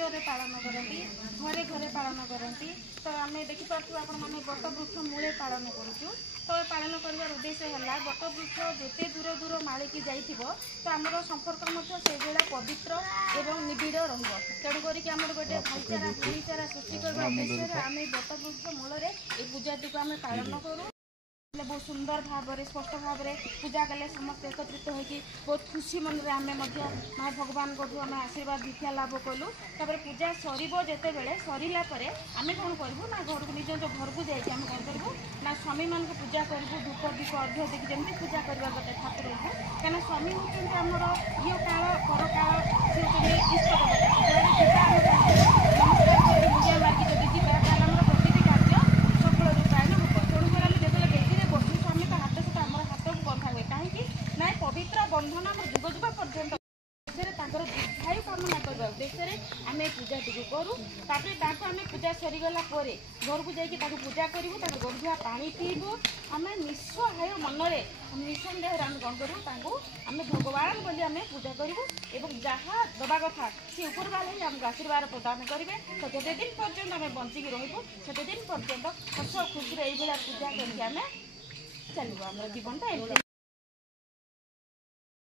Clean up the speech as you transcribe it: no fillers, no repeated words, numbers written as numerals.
मंदिर में पालन करती घरे घरे पालन करती। तो आम देखिपु आपण मैंने बट वृक्ष मूले पालन करूँ। तो पालन कर उद्देश्य है बट वृक्ष जिते दूर दूर मालिकी जाइ तो आमर संपर्क से पवित्र एवं निबिड़ रणुक आमर गोटे भाईचारा सृष्टि करने उद्देश्य आम बट वृक्ष मूल पूजाटी को आम पालन करूँ। बहुत सुंदर भाव में स्पष्ट भाव में पूजा कले समस्त एकत्रित होगी बहुत खुशी मन में आम माँ भगवान को आम आशीर्वाद दीक्षा लाभ कलु। पूजा सरते बेले सरला आम कौन करूँ ना घर को निज घर को जाइए आम कौन करूँ ना स्वामी मान को पूजा करूँ धूप दीप अर्घ्य देखिए जमी पूजा करवा कटे ठाकुर को कहीं स्वामी होती आमर ये काल पर काल सी होती इष्ट देवता नमस्कार मुझे मार्गी जब जी आम प्रति कार्य सफल रूपायन हम पवित्र बंधन आम जुग जुग पर्यंत दीर्घायु कामना करवा उद्देश्य आम पूजाटी को करूँ। आम पूजा सरीगला घर को जाकि पूजा करूँ गंधुआ पानी पीबू आम निस्सहाय मनरे निसंदेह आम कौन करूँ आम भगवान बोली आम पूजा करूँ और जहाँ दबा कथा सी ऊपर वाले ही आमको आशीर्वाद प्रदान करेंगे। तो जिते दिन पर्यटन आम बंचिकी रही से दिन पर्यटन हस खुशी यही पूजा करके आम चलू आम जीवन।